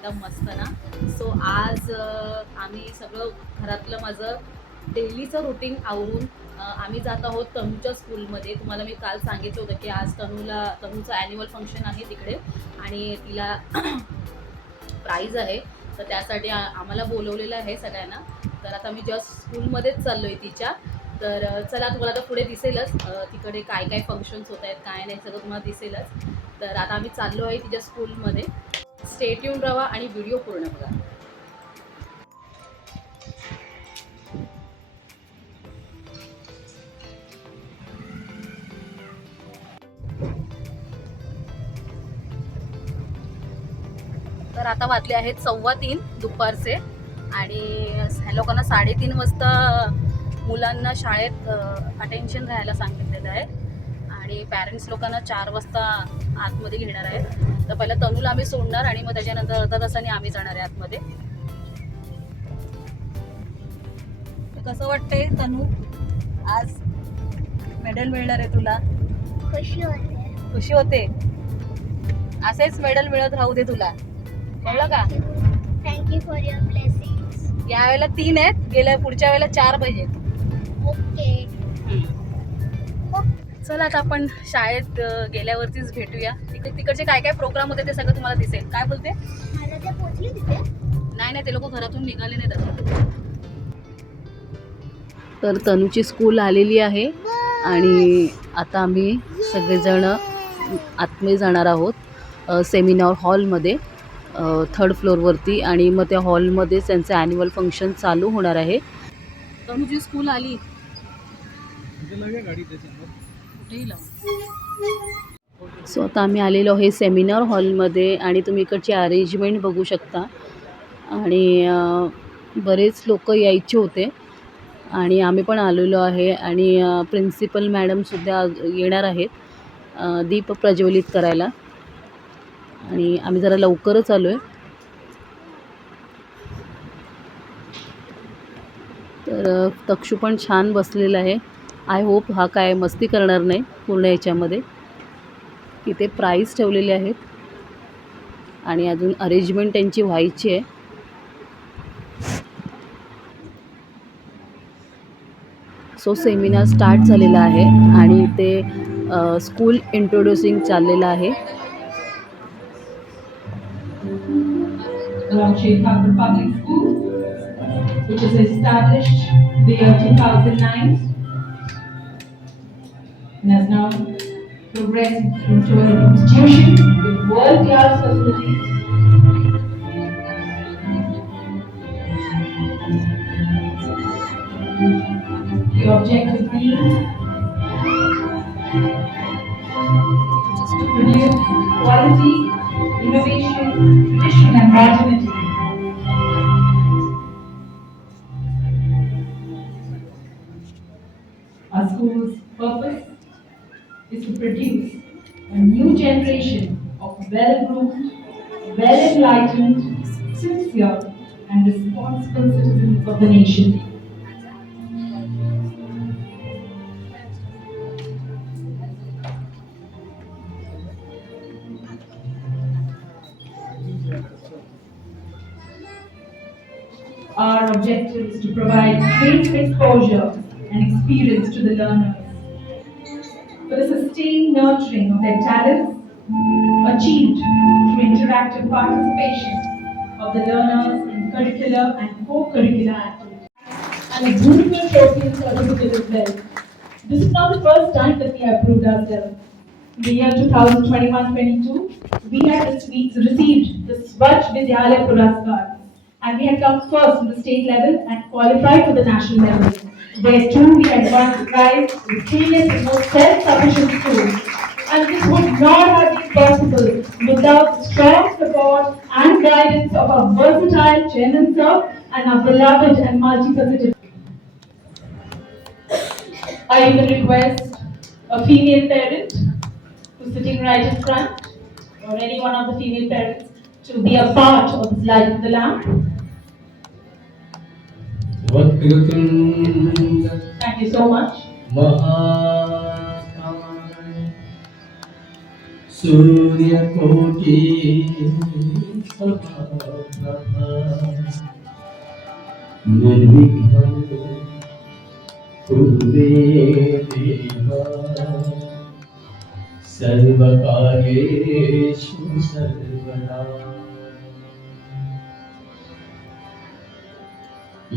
एकदम मस्त ना. सो आज आम्ही सगळं घरातलं माझं डेलीचं रुटीन आवरून आम्ही जात आहोत तनूच्या स्कूलमध्ये तुम्हाला मी काल सांगितलं होतं की आज तनूला तनूचं ॲन्युअल फंक्शन आहे तिकडे आणि तिला प्राईज आहे. तर त्यासाठी आम्हाला बोलवलेलं आहे सगळ्यांना. तर आता मी जस्ट स्कूलमध्येच चाललो आहे तिच्या. तर चला तुम्हाला आता पुढे दिसेलच तिकडे काय काय फंक्शन्स होत आहेत काय नाही सगळं तुम्हाला दिसेलच. तर आता आम्ही चाललो आहे तिच्या स्कूलमध्ये स्टेट येऊन आणि व्हिडिओ पूर्ण बघा. तर आता वाजले आहेत सव्वा तीन दुपारचे आणि ह्या लोकांना साडेतीन वाजता मुलांना शाळेत अटेन्शन राहायला सांगितलेलं आहे. आणि पॅरेंट्स लोकांना चार वाजता आतमध्ये घेणार आहेत तर पहिला तनूला आम्ही सोडणार आणि मग त्याच्यानंतर अर्धा तासाने आम्ही जाणार आहे आतमध्ये. कसं वाटतंय तनू? आज मेडल मिळणार आहे तुला. खुशी होते. खुशी होते? असेच मेडल मिळत राहू दे तुला. कळलं का? थँक्यू फॉर युअर ब्लेसिंग्स या वेळेला तीन आहेत गेल्या पुढच्या वेळेला चार पाहिजेत. चला आता आपण शाळेत गेल्यावरतीच भेटूया. तिकडे तिकडचे काय काय प्रोग्राम होते ते सगळं तुम्हाला दिसेल. काय बोलते? नाही नाही ते लोक घरातून निघाले नाही अजून तर तनूची स्कूल आलेली आहे आणि आता आम्ही सगळेजण आतमध्ये जाणार आहोत सेमिनार हॉलमध्ये थर्ड फ्लोअरवरती आणि मग त्या हॉलमध्येच त्यांचं ॲन्युअल फंक्शन चालू होणार आहे. तनूची स्कूल आली. कुठेही लावून सो आता आम्ही आलेलो आहे सेमिनार हॉलमध्ये आणि तुम्ही इकडची अरेंजमेंट बघू शकता. आणि बरेच लोक यायचे होते. आणि आम्ही पण आलेलो आहे आणि प्रिन्सिपल मॅडमसुद्धा येणार आहेत दीप प्रज्वलित करायला. आणि आम्ही जरा लवकरच आलो आहे तर तक्षू पण छान बसलेला आहे. आय होप हा काय मस्ती करणार नाही पूर्ण याच्यामध्ये. तिथे प्राईज ठेवलेले आहेत. आणि अजून अरेंजमेंट त्यांची व्हायची आहे. सो सेमिनार स्टार्ट झालेला आहे आणि ते स्कूल इंट्रोड्युसिंग चाललेलं आहे. Which is established the year 2009 and has now progressed into an institution with world-class facilities. The objective being to produce quality, innovation, tradition and modernity. The nation. Our objective is to provide great exposure and experience to the learners for the sustained nurturing of their talents achieved through interactive participation of the learners in curricular and co-curricular. And trophy and certificate as well. This is not the first time that we have proved ourselves. In the year 2021-22, we had received the Swachh Vidyalaya Puraskar and we had come first in the state level and qualified for the national level. There too, we had won the prize with cleanest and most self-sufficient schools. And this would not have been possible without the strong support and guidance of our versatile chairman sir and our beloved and multifaceted. I even request a female parent who's sitting right in front or any one of the female parents to be a part of this light of the lamp. Vakratunda Thank you so much. महाकाय सूर्यकोटि समाप्रभा निर्विघ्नं कुर्वे देवा सर्वकार्येषु सर्वदा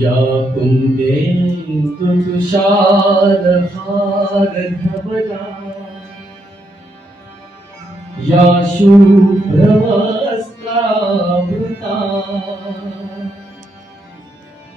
या कुन्देन्दुतुषारहारधवला या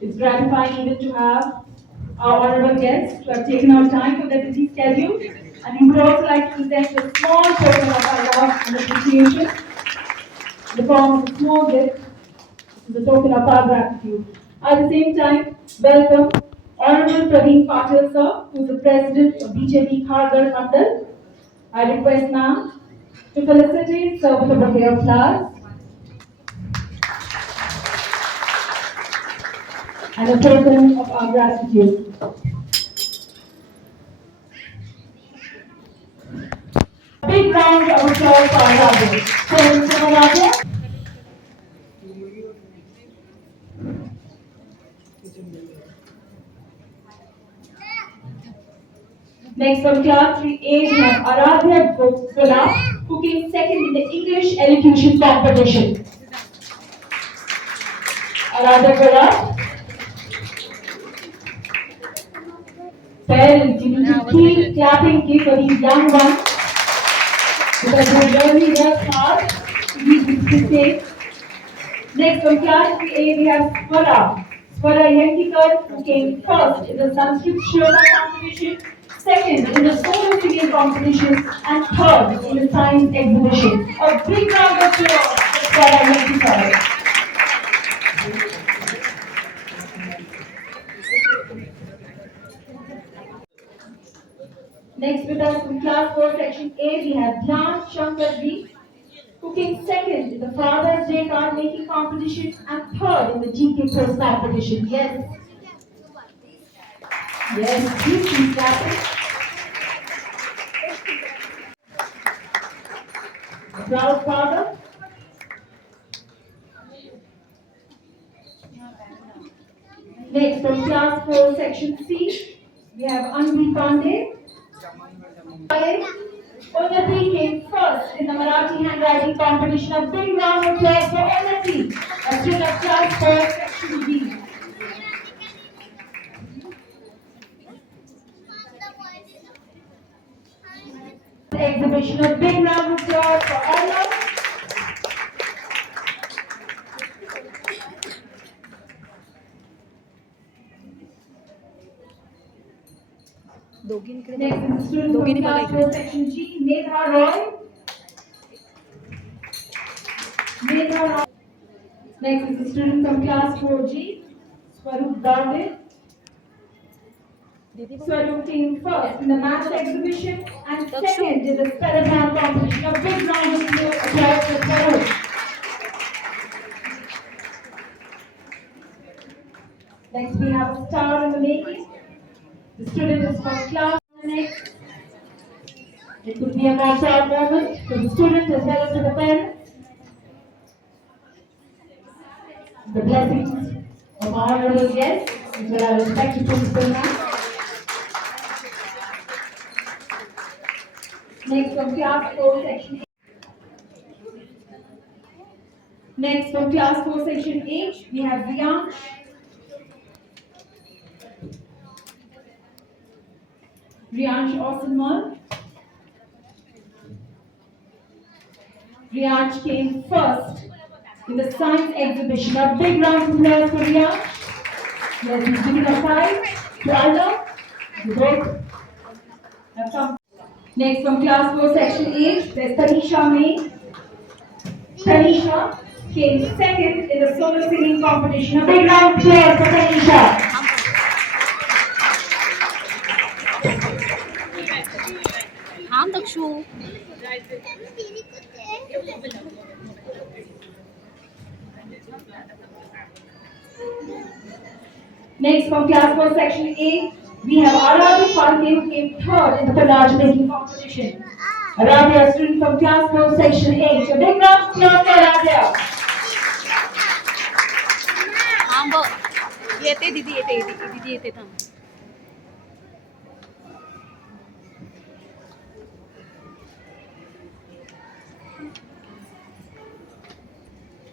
It's gratifying even to have our honorable guests who have taken out time from their busy schedule. And we would also like to present a small token of our love and appreciation in the form of a small gift. This is a token of our gratitude. At the same time, welcome Honorable Praveen Patil sir, who is the President of BJP Khargar Mandal. I request now to felicitate sir with a bouquet of flowers. And a token of our gratitude. Big round of applause for Raja. So, Raja. Next from class 3A, we have Aradhya Gopala, who came second in the English elocution competition. Aradhya Gopala. Parents, you need to keep clapping keep for these young ones because they really work hard to this stage. Next from class 3A we have Swara. Swara Yankikar who came first in the Sanskrit Shloka competition, second in the solo singing competition and third in the science exhibition. A big round of applause for Swara Yankikar. Next with us in class 4 section A we have Dhyan Shankar who came second in the Father's Day card making competition and third in the GK quiz competition. Yes. Yes, please keep clapping. Proud father. Next from class 4 section C we have Anvi Pandey. Unnati came first in the Marathi handwriting competition. A big round of applause for Unnati. A student of class 4, section B. The exhibition, a big round of applause for Unnati. दोघींकडे Next is the student दोघींनी from बघा class इकडे. 4 section G, Megha Roy. Megha Roy. Next is the student from class 4G, Swaroop Darde. दीदी बघ. Swaroop came first in the math exhibition and Dakshu. second in the spelling competition. A big round of applause for Swaroop. Next we have a star in the making. The student is from class next. It could be a more proud moment for the student as well as for the parents. The blessings of our honorable guests, as well as respected principal ma'am. Next from class four, section. Next from class four, section H, we have Riyansh. Riyansh Osman. Riyansh came first in the science exhibition. A big round of applause for Riyansh. Yes, he's giving a prize to Arnav. Come. Next from class 4 section 8, there's Tanisha May. Tanisha came second in the solo singing competition. A big round of applause for Tanisha. थांब Next from class 4 section A, we have Aradhya Pandey who came third in the Panaj making competition. Aradhya, student from class 4 section. A big round of applause for Aradhya. थांब येते दीदी येते येते दीदी येते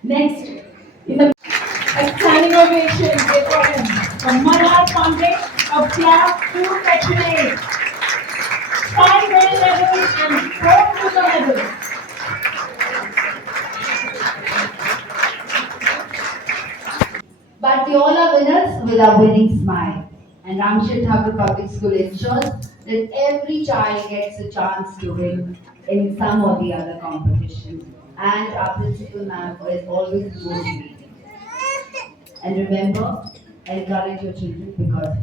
Next, in the a standing ovation for him from Manar Pandey of class 2 section A. Five gold medals and four silver medals. But we all are winners with our winning smile. And Ramshir Thakur Public School ensures that every child gets a chance to win in some or the other competition. And our principal ma'am is always motivating. And remember, encourage your children because